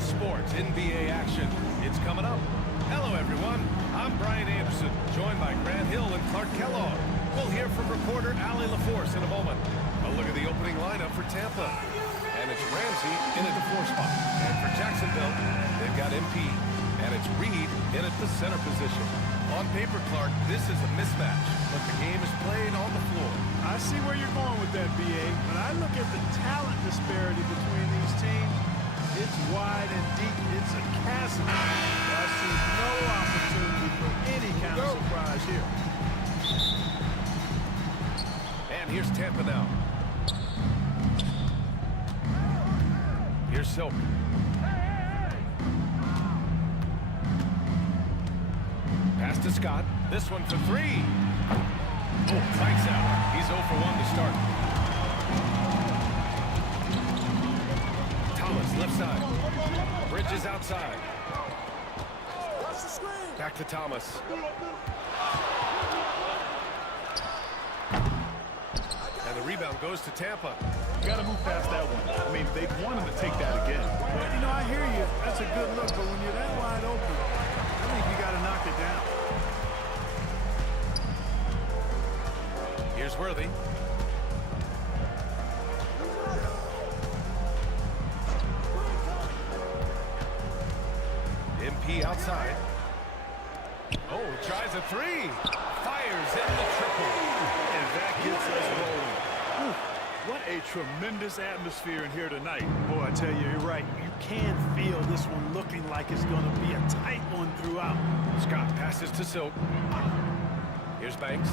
Sports NBA action. It's coming up. Hello, everyone. I'm Brian Anderson, joined by Grant Hill and Clark Kellogg. We'll hear from reporter Allie LaForce in a moment. A look at the opening lineup for Tampa. And it's Ramsey in at the 4 spot. And for Jacksonville, they've got MP. And it's Reed in at the center position. On paper, Clark, this is a mismatch, but the game is played on the floor. I see where you're going with that, B.A. When I look at the talent disparity between these teams, it's wide and deep. It's a chasm. I see no opportunity for any kind of surprise here. And here's Tampa now. Here's Silk. Pass to Scott. This one for 3. Oh, lights out. He's 0 for 1 to start. Thomas, left side. Bridges outside. Back to Thomas. And the rebound goes to Tampa. You got to move past that one. I mean, they want him to take that again. Well, you know, I hear you. That's a good look, but when you're that wide open, I think you got to knock it down. Here's Worthy. MP outside. Oh, he tries a 3. Fires in the triple. And that gets us rolling. Whew, what a tremendous atmosphere in here tonight. Boy, I tell you, you're right. You can feel this one looking like it's going to be a tight one throughout. Scott passes to Silk. Here's Banks.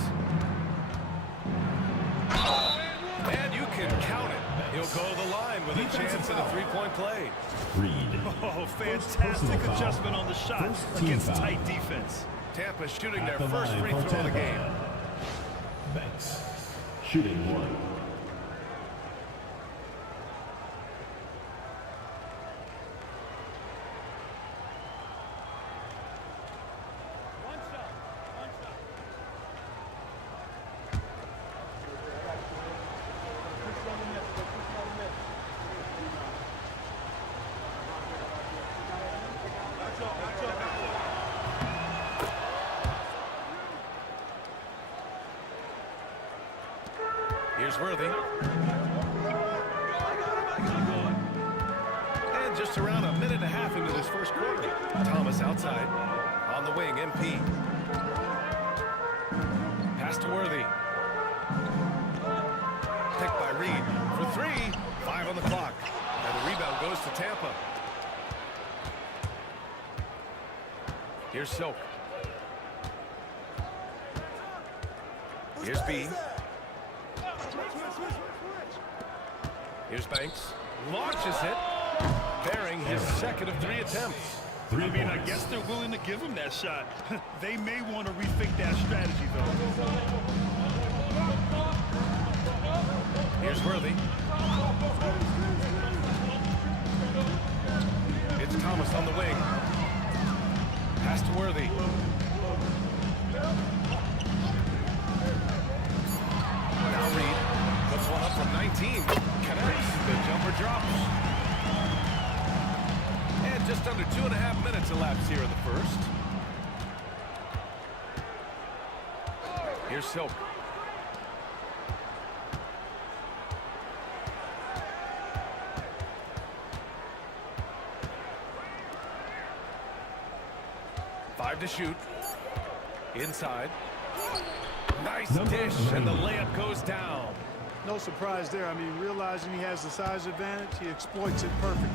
And you can count it. He'll go to the line with a chance at a 3-point play. Reed. Oh, fantastic adjustment on the shot against tight defense. Tampa shooting their first free throw of the game. Banks shooting 1. Here's Worthy. And just around a minute and a half into this first quarter. Thomas outside. On the wing, MP. Pass to Worthy. Picked by Reed for 3. 5 on the clock. And the rebound goes to Tampa. Here's Silk. Here's B. Here's Banks. Launches it. Bearing his second of 3 attempts. I mean, I guess they're willing to give him that shot. They may want to rethink that strategy, though. Here's Worthy. It's Thomas on the wing. Pass to Worthy. Now Reed puts one up from 19. Connects. The jumper drops. And just under 2.5 minutes elapsed here in the first. Here's Silk. Five to shoot. Inside. Nice dish, and the layup goes down. No surprise there. I mean, realizing he has the size advantage, he exploits it perfectly.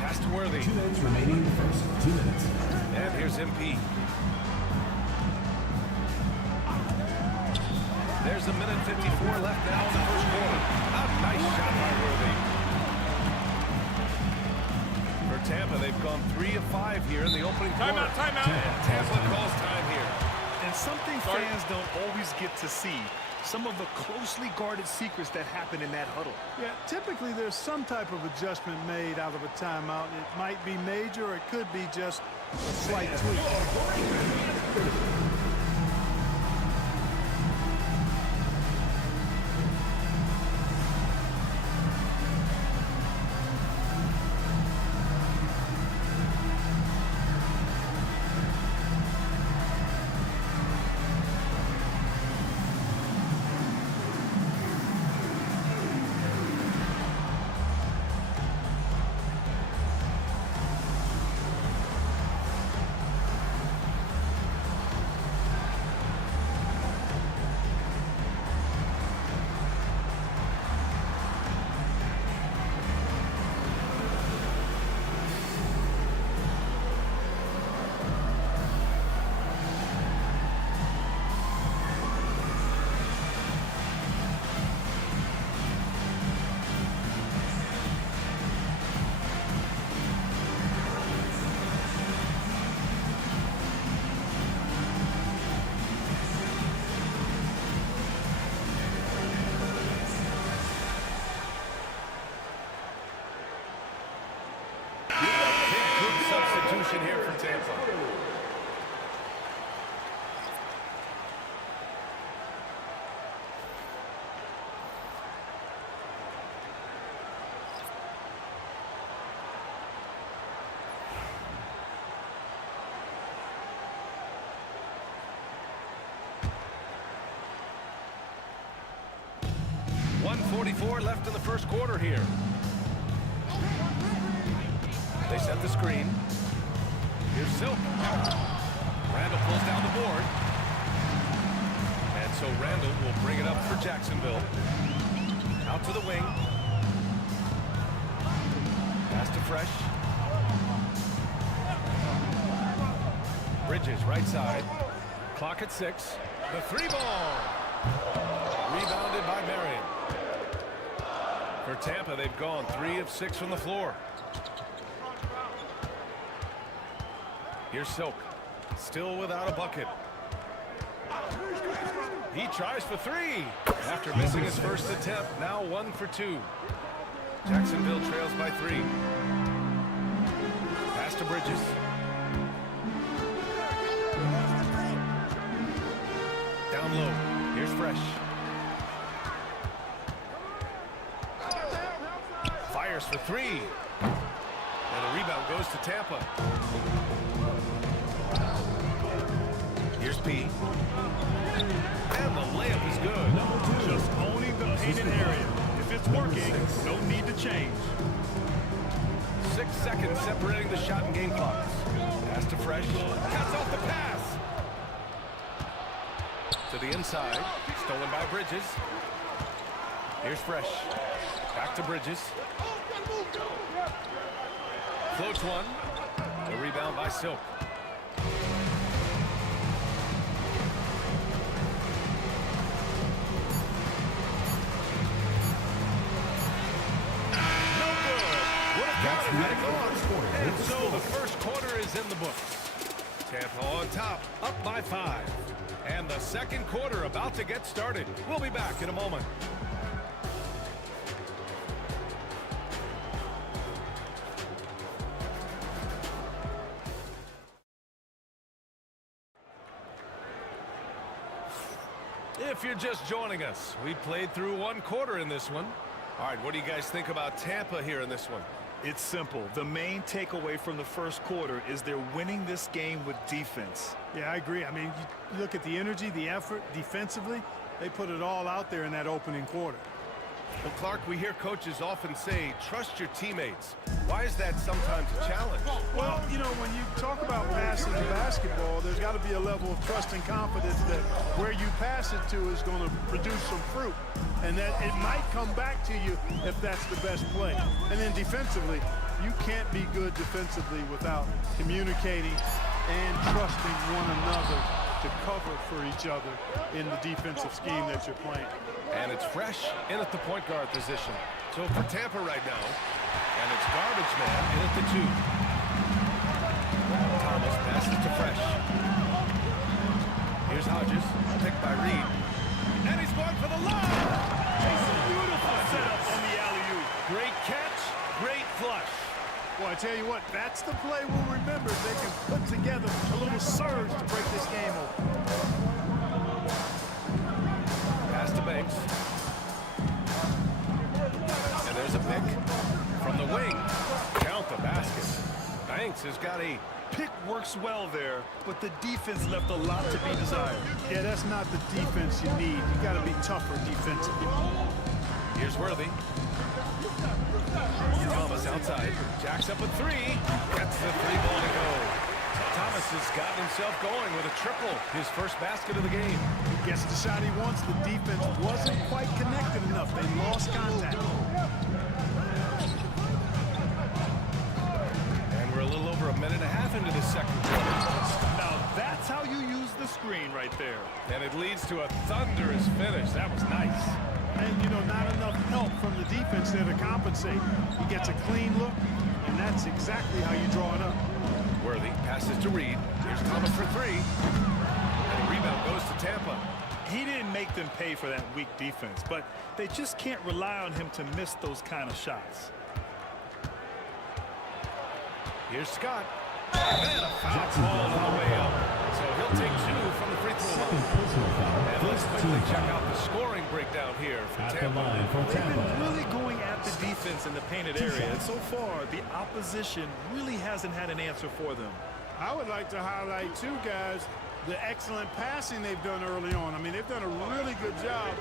Pass to Worthy. 2 minutes remaining in the first. 2 minutes. And here's MP. There's a minute 54 left now in the first quarter. A nice shot by Worthy. For Tampa, they've gone 3 of 5 here in the opening quarter. Timeout. And Tampa calls time here. And something fans don't always get to see. Some of the closely guarded secrets that happen in that huddle. Yeah, typically there's some type of adjustment made out of a timeout. It might be major or it could be just a slight tweak. possession here for Tampa. .144 left in the first quarter here. They set the screen. Here's Silk. Randall pulls down the board. And so Randall will bring it up for Jacksonville. Out to the wing. Pass to Fresh. Bridges right side. Clock at 6. The 3-ball. Rebounded by Marion. For Tampa, they've gone 3 of 6 from the floor. Here's Silk. Still without a bucket. He tries for 3. After missing his first attempt, now 1 for 2. Jacksonville trails by 3. Pass to Bridges. Down low. Here's Fresh. Fires for 3. And the rebound goes to Tampa. Here's P. And the layup is good. Just owning the painted area. If it's working, no need to change. 6 seconds separating the shot and game clocks. Pass to Fresh. Cuts off the pass. To the inside. Stolen by Bridges. Here's Fresh. Back to Bridges. Floats one. The rebound by Silk. No good. Would have counted had it gone. And so the first quarter is in the books. Tampa on top, up by 5. And the second quarter about to get started. We'll be back in a moment. If you're just joining us, we played through 1 quarter in this one. All right, what do you guys think about Tampa here in this one? It's simple. The main takeaway from the first quarter is they're winning this game with defense. Yeah, I agree. I mean, you look at the energy, the effort defensively, they put it all out there in that opening quarter. Well, Clark, we hear coaches often say, trust your teammates. Why is that sometimes a challenge? Well, you know, when you talk about passing the basketball, there's got to be a level of trust and confidence that where you pass it to is going to produce some fruit. And that it might come back to you if that's the best play. And then defensively, you can't be good defensively without communicating and trusting one another to cover for each other in the defensive scheme that you're playing. And it's Fresh in at the point guard position. So for Tampa right now, and it's Garbage Man in at the 2. Thomas passes to Fresh. Here's Hodges, picked by Reed. And he's going for the line! Beautiful setup on the alley-oop. Great catch, great flush. Well, I tell you what, that's the play we'll remember. They can put together a little surge to break this game open. Pass to Banks. And there's a pick from the wing. Count the basket. Banks has got a Pick works well there, but the defense left a lot to be desired. Yeah, that's not the defense you need. You got to be tougher defensively. Here's Worthy. Thomas outside. Jacks up a 3. Gets the 3-ball to go. Thomas has gotten himself going with a triple. His first basket of the game. He gets the shot he wants. The defense wasn't quite connected enough. They lost contact. And we're a little over a minute and a half into the second quarter. Now that's how you use the screen right there. And it leads to a thunderous finish. That was nice. And, you know, not enough help from the defense there to compensate. He gets a clean look, and that's exactly how you draw it up. Worthy passes to Reed. Here's Thomas for 3. And the rebound goes to Tampa. He didn't make them pay for that weak defense, but they just can't rely on him to miss those kind of shots. Here's Scott. And a foul call on the way up. So he'll take 2 from the free throw line. And let's quickly check out the scoring breakdown here for Tampa. They've been really going at the defense in the painted area. And so far, the opposition really hasn't had an answer for them. I would like to highlight, too, guys, the excellent passing they've done early on. I mean, they've done a really good job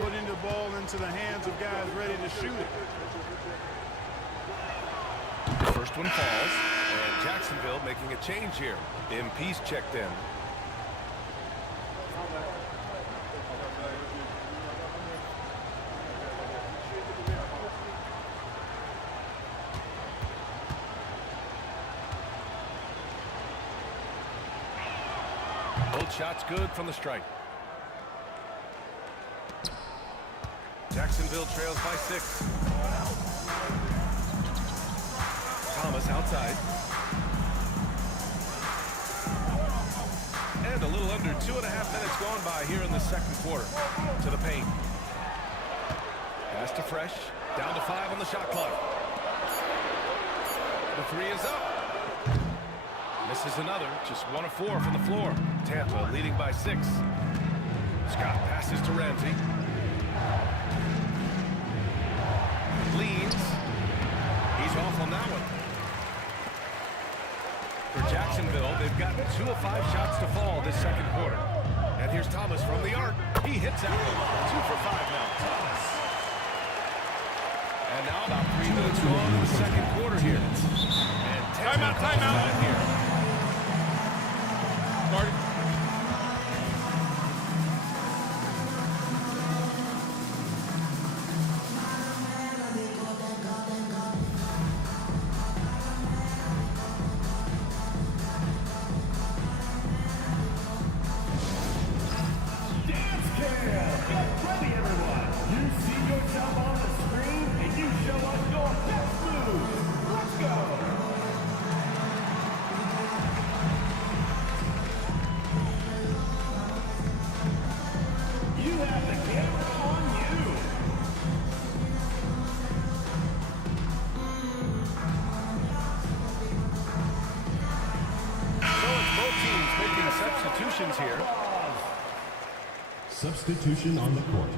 putting the ball into the hands of guys ready to shoot it. The first one falls, and Jacksonville making a change here. MP's checked in. Both shots good from the strike. Jacksonville trails by 6. Thomas outside. And a little under 2.5 minutes gone by here in the second quarter. To the paint. Pass to Fresh. Down to 5 on the shot clock. The 3 is up. Misses another. Just 1 of 4 from the floor. Tampa leading by 6. Scott passes to Ramsey. Leans. He's off on that one. For Jacksonville, they've gotten 2 of 5 shots to fall this second quarter. And here's Thomas from the arc. He hits that one. 2 for 5 now. And now about 3 minutes gone in the second quarter here. And timeout here. Here. Substitution on the court.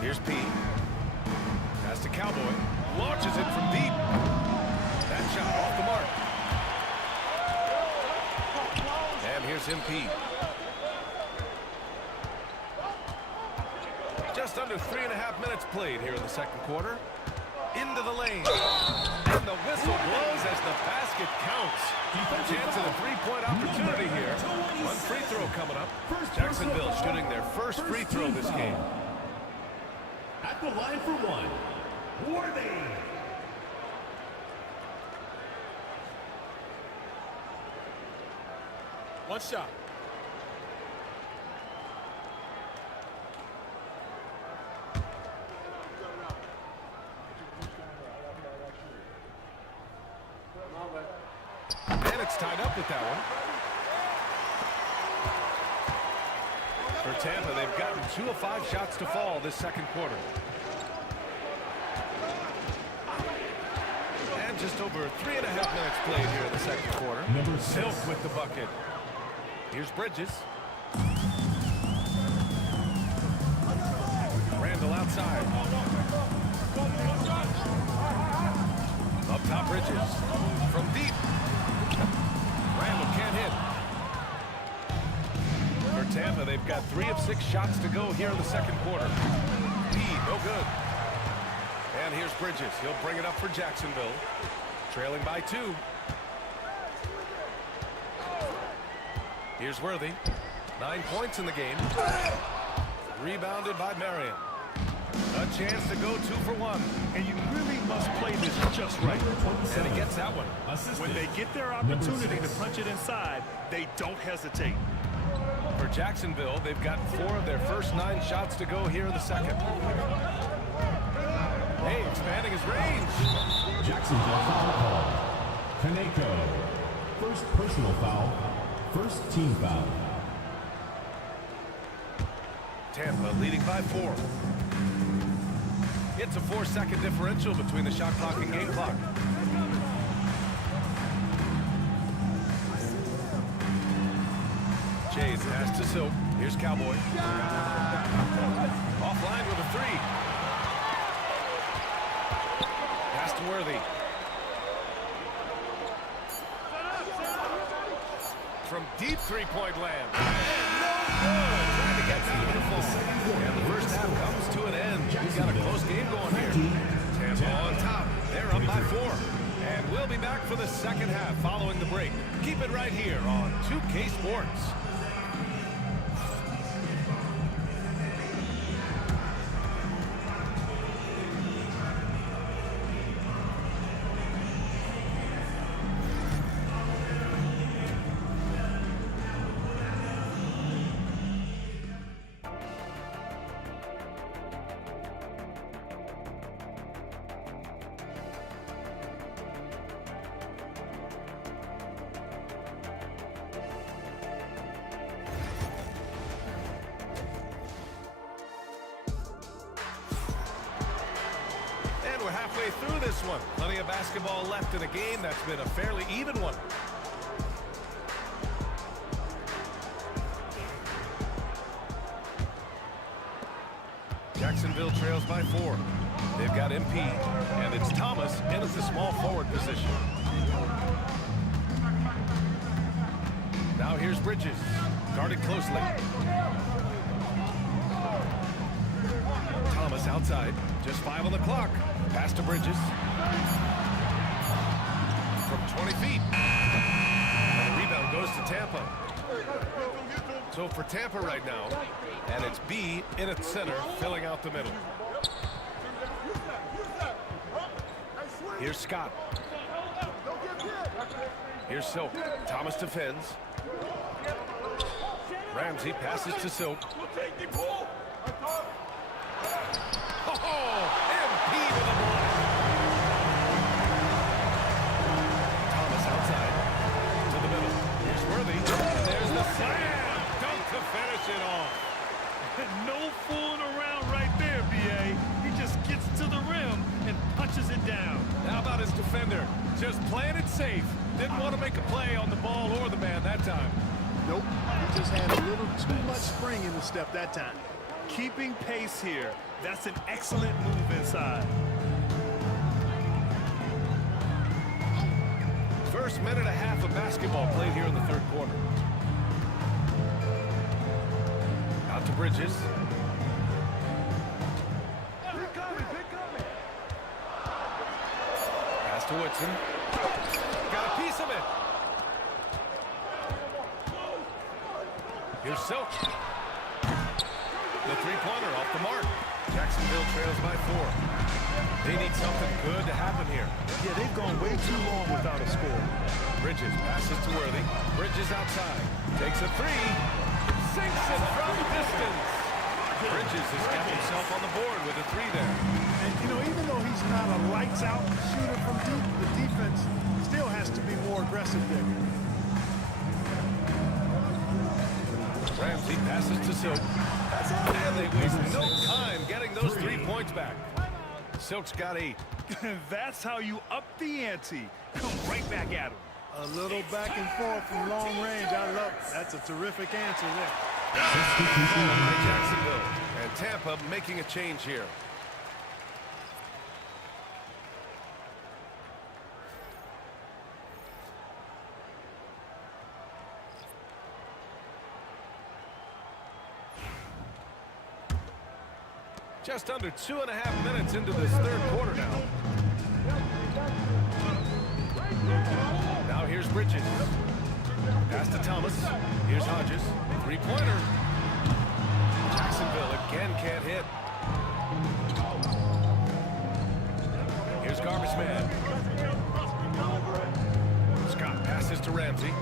Here's P. Pass to Cowboy. Launches it from deep. That shot off the mark. And here's MP. Just under 3.5 minutes played here in the second quarter. Into the lane. And the whistle blows as the basket counts. A chance at a 3-point opportunity here. One free throw coming up. Jacksonville shooting their first free throw this game. At the line for 1, Worthy. One shot. And it's tied up with that one. For Tampa, they've gotten 2 of 5 shots to fall this second quarter. And just over 3.5 minutes played here in the second quarter. Silk with the bucket. Here's Bridges. Randall outside. Up top, Bridges. From deep. Randall can't hit. For Tampa, they've got 3 of 6 shots to go here in the second quarter. D, no good. And here's Bridges. He'll bring it up for Jacksonville. Trailing by 2. Here's Worthy. 9 points in the game. Rebounded by Marion. A chance to go 2 for 1. And you really must play this just right. And he gets that one. When they get their opportunity to punch it inside, they don't hesitate. For Jacksonville, they've got 4 of their first 9 shots to go here in the second. Hey, expanding his range. Jacksonville foul call. Kaneko. First personal foul. First team foul. Tampa leading by 4. It's a 4-second differential between the shot clock and game clock. Chase pass to Silk. Here's Cowboy. Offline with a 3. Pass to Worthy. From deep three-point land. And no good. Trying to get beautiful. And the first half comes to an end. We've got a close game going here. Tampa on top. They're up by 4. And we'll be back for the second half following the break. Keep it right here on 2K Sports. We're halfway through this one. Plenty of basketball left in a game that's been a fairly even one. Jacksonville trails by 4. They've got MP, and it's Thomas in at the small forward position. Now here's Bridges, guarded closely. Thomas outside, just 5 on the clock. Pass to Bridges. From 20 feet. And the rebound goes to Tampa. So for Tampa right now, and it's B in its center, filling out the middle. Here's Scott. Here's Silk. Thomas defends. Ramsey passes to Silk. Oh, MP with a block. Thomas outside to the middle. Here's Worthy. And there's the slam. Dunk to finish it off. No fooling around right there, B.A. He just gets to the rim and punches it down. How about his defender? Just playing it safe. Didn't want to make a play on the ball or the man that time. Nope. He just had a little too much spring in the step that time. Keeping pace here. That's an excellent move inside. First minute and a half of basketball played here in the third quarter. Out to Bridges. Pass to Woodson. Got a piece of it. Here's Silk. The three-pointer off the mark. Jacksonville trails by 4. They need something good to happen here. Yeah, they've gone way too long without a score. Bridges passes to Worthy. Bridges outside. Takes a 3. Sinks it from distance. Bridges has got himself on the board with a 3 there. And, you know, even though he's not a lights-out shooter from deep, the defense still has to be more aggressive there. Ramsey passes to Silk. And they waste no time getting those 3 points back. Silk's got 8. That's how you up the ante. Come right back at him. A little back and forth from long range. I love it. That's a terrific answer there. By Jacksonville. And Tampa making a change here. Just under 2.5 minutes into this third quarter now. Now here's Bridges. Pass to Thomas. Here's Hodges. 3-pointer. Jacksonville again can't hit. Here's Garbage Man. Scott passes to Ramsey.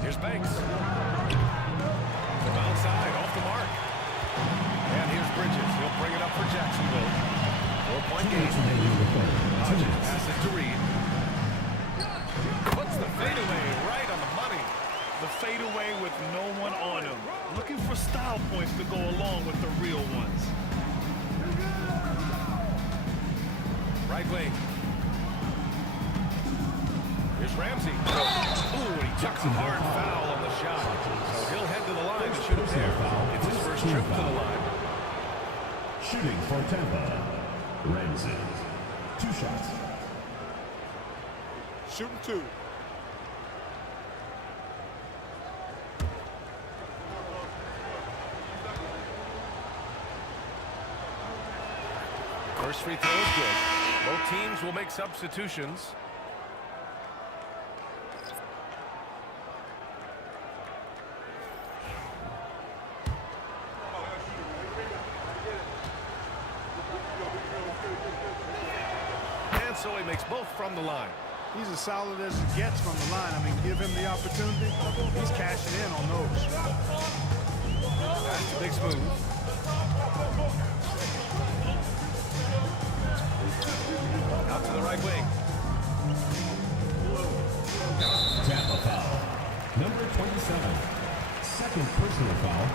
Here's Banks. From outside, off the mark. away with no one on him. Looking for style points to go along with the real ones. Right wing. Here's Ramsey. Ooh, and he took a hard foul on the shot. So he'll head to the line to shoot it there. It's his first trip to the line. Shooting for Tampa. Ramsey. 2 shots. Shooting 2. First free throw is good. Both teams will make substitutions. And so he makes both from the line. He's as solid as it gets from the line. I mean, give him the opportunity. He's cashing in on those. That's a big smooth. Out to the right wing. Tampa foul. Number 27. Second personal foul.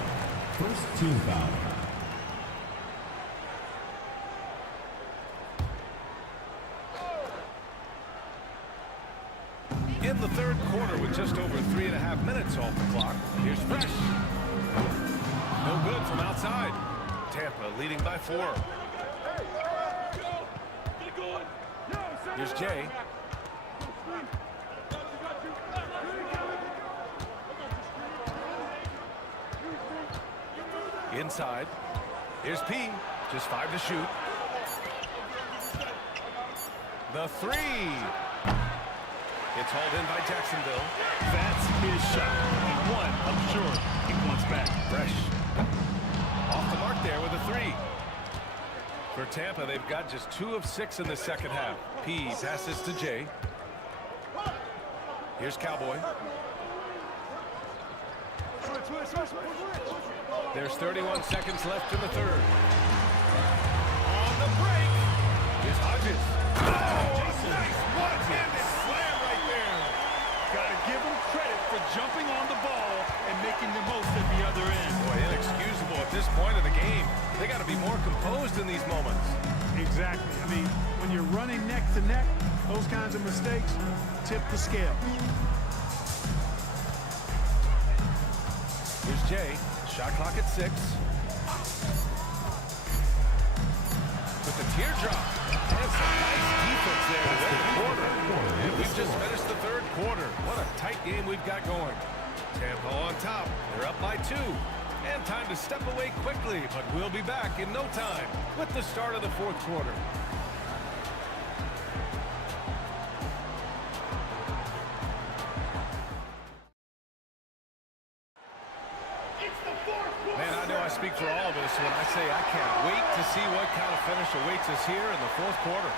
First team foul. In the third quarter with just over 3.5 minutes off the clock. Here's Fresh. No good from outside. Tampa leading by 4. Here's Jay. Inside. Here's P. Just 5 to shoot. The 3. It's hauled in by Jacksonville. That's his shot. One, I'm sure he wants back. Fresh. Off the mark there with a 3. For Tampa, they've got just 2 of 6 in the second half. P passes to Jay. Here's Cowboy. There's 31 seconds left in the third. On the break is Hodges. Oh, nice one-handed slam right there. Gotta give him credit for jumping on the ball and making the most at the other end. Boy, inexcusable at this point of the game. They got to be more composed in these moments. Exactly. I mean, when you're running neck to neck, those kinds of mistakes tip the scale. Here's Jay. Shot clock at 6. With the teardrop. And some nice defense there to end the quarter. And we've just finished the third quarter. What a tight game we've got going. Tampa on top. They're up by 2. And time to step away quickly, but we'll be back in no time with the start of the fourth quarter. Man, I know I speak for all of us when I say I can't wait to see what kind of finish awaits us here in the fourth quarter.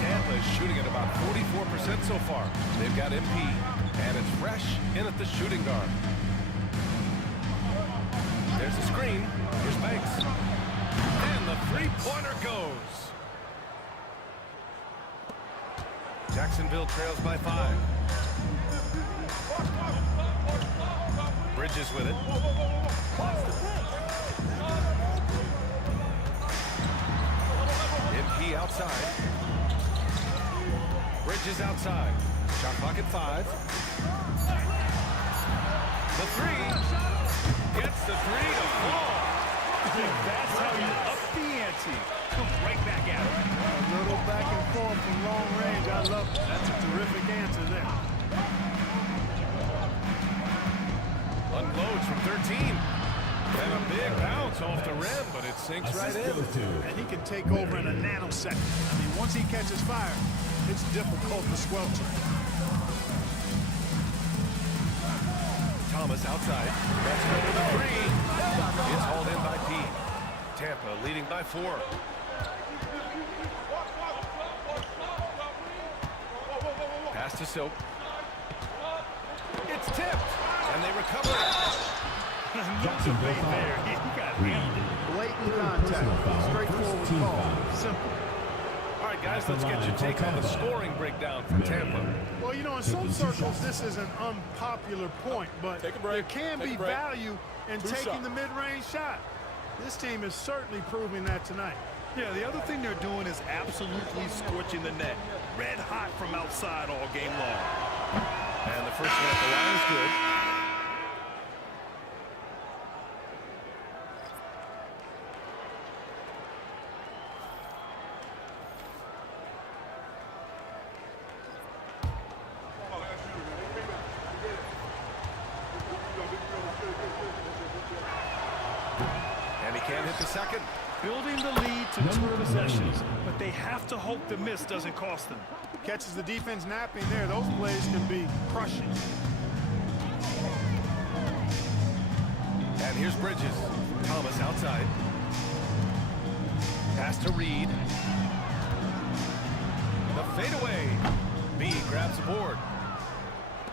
Tampa is shooting at about 44% so far. They've got MP, and it's Fresh in at the shooting guard. There's the screen. Here's Banks. And the three-pointer goes. Jacksonville trails by 5. Bridges with it. MP outside. Bridges outside. Shot clock at 5. The 3. Gets the 3 to fall. That's how you up the ante. Come right back at him. A little back and forth from long range. I love it. That's a terrific answer there. Unloads from 13. And a big bounce off the rim, but it sinks right in. And he can take over in a nanosecond. I mean, once he catches fire, it's difficult to squelch him. Thomas outside. Let's go to the 3. It's hauled in by P. Tampa leading by 4. Pass to Silk. It's tipped, and they recover it. Jacksonville foul. There, he got handled. Blatant contact. Straightforward call. Simple. All right, Guys, let's get your take on the scoring breakdown for Tampa. Well, you know, in some circles, this is an unpopular point, but there can be value in taking the mid-range shot. This team is certainly proving that tonight. Yeah, the other thing they're doing is absolutely scorching the net. Red hot from outside all game long. And the first one at the line is good. And he can't hit the second. Building the lead to 2 possessions, but they have to hope the miss doesn't cost them. Catches the defense napping there. Those plays can be crushing. And here's Bridges. Thomas outside. Pass to Reed. The fadeaway. B grabs the board.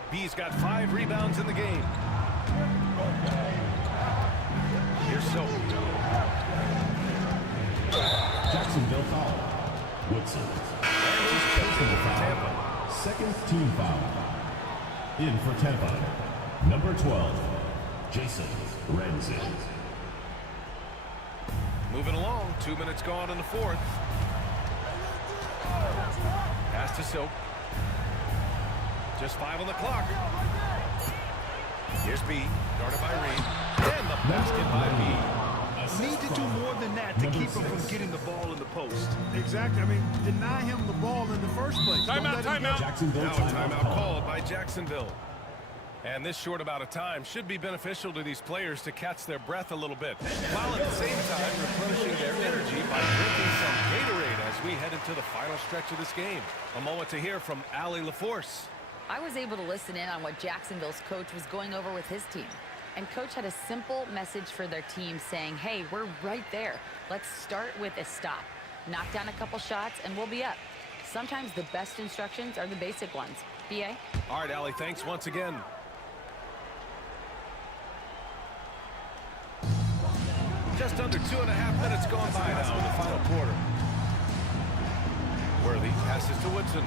B's got 5 rebounds in the game. Here's Soap. Jacksonville foul. Woodson. Ramsey's checked in for Tampa. Second team foul. In for Tampa. Number 12, Jason Ramsey. Moving along. 2 minutes gone in the fourth. Pass to Soap. Just 5 on the clock. Here's B. Guarded by Reed. And the basket by B. Need to do more than that to keep him from getting the ball in the post. Exactly. I mean, deny him the ball in the first place. Timeout, timeout. Jacksonville Now a timeout called by Jacksonville. And this short amount of time should be beneficial to these players to catch their breath a little bit, while at the same time replenishing their energy by drinking some Gatorade as we head into the final stretch of this game. A moment to hear from Allie LaForce. I was able to listen in on what Jacksonville's coach was going over with his team. And coach had a simple message for their team saying, hey, we're right there. Let's start with a stop. Knock down a couple shots and we'll be up. Sometimes the best instructions are the basic ones. BA? All right, Allie, thanks once again. Just under 2.5 minutes gone by now in the final quarter. Worthy passes to Woodson.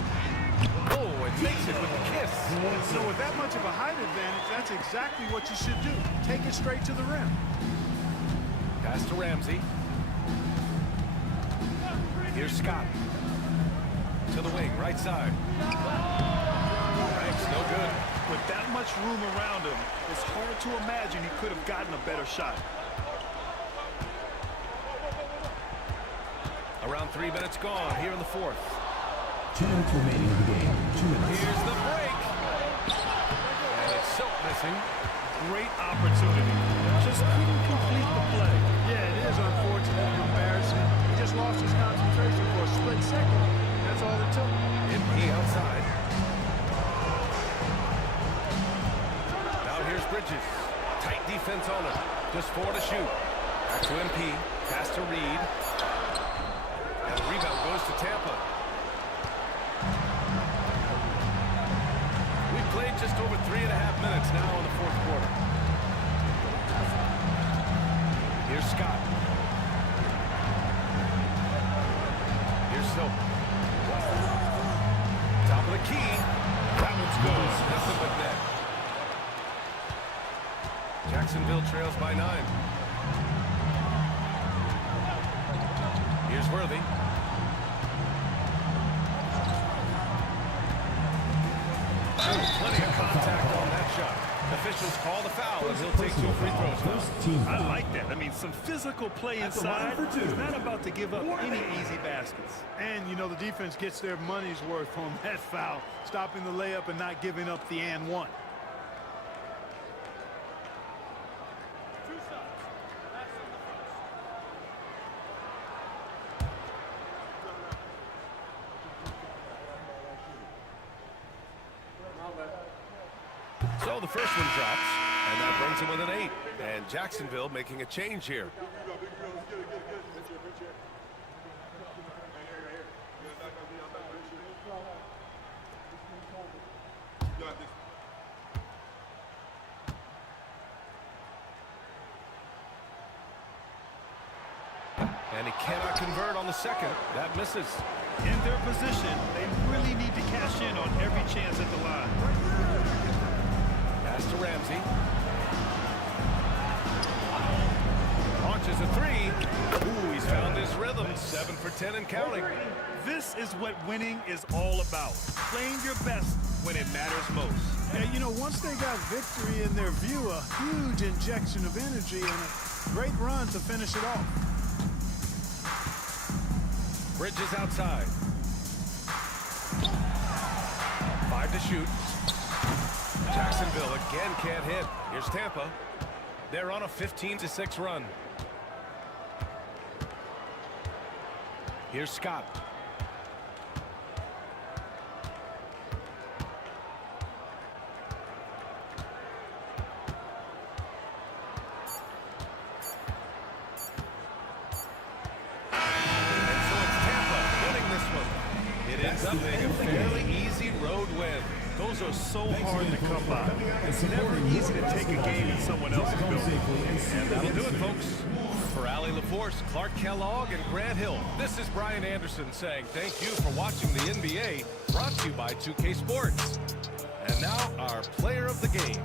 Oh, and makes it with a kiss. So with that much of a height advantage, that's exactly what you should do. Take it straight to the rim. Pass to Ramsey. Here's Scott. To the wing, right side. Frank's no good. With that much room around him, it's hard to imagine he could have gotten a better shot. Around 3 minutes gone here in the fourth. 2 minutes remaining in the game. 2 minutes. Here's the break. And it's Silk missing. Great opportunity. Just couldn't complete the play. Yeah, it is unfortunate and embarrassing. He just lost his concentration for a split second. That's all it took. MP outside. Now here's Bridges. Tight defense on him. Just 4 to shoot. Back to MP. Pass to Reed. And the rebound goes to Tampa. We've played just over 3.5 minutes now in the fourth quarter. Here's Scott. Here's Soap. Top of the key. That one's good. Nothing but net. Jacksonville trails by 9. Here's Worthy. Plenty of contact on that shot. Officials call the foul, and he'll take 2 free throws now. First team I foul. like that. I mean, some physical play inside. He's not about to give up any easy baskets. And, you know, the defense gets their money's worth on that foul, stopping the layup and not giving up the and one. So the first one drops, and that brings him with an 8. And Jacksonville making a change here. And he cannot convert on the second. That misses. In their position, they really need to cash in on every chance at the line. Pass to Ramsey. Launches a three. Ooh, he's found his rhythm. 7 for 10 and counting. This is what winning is all about. Playing your best when it matters most. And, you know, once they got victory in their view, a huge injection of energy and a great run to finish it off. Bridges outside. 5 to shoot. Jacksonville again can't hit. Here's Tampa. They're on a 15-6 run. Here's Scott. Ends up being a fairly easy road win. Those are so hard to come by. It's never easy to take a game in someone else's building. And that'll do it, folks. For Allie LaForce, Clark Kellogg, and Grant Hill, this is Brian Anderson saying thank you for watching the NBA, brought to you by 2K Sports. And now, our player of the game.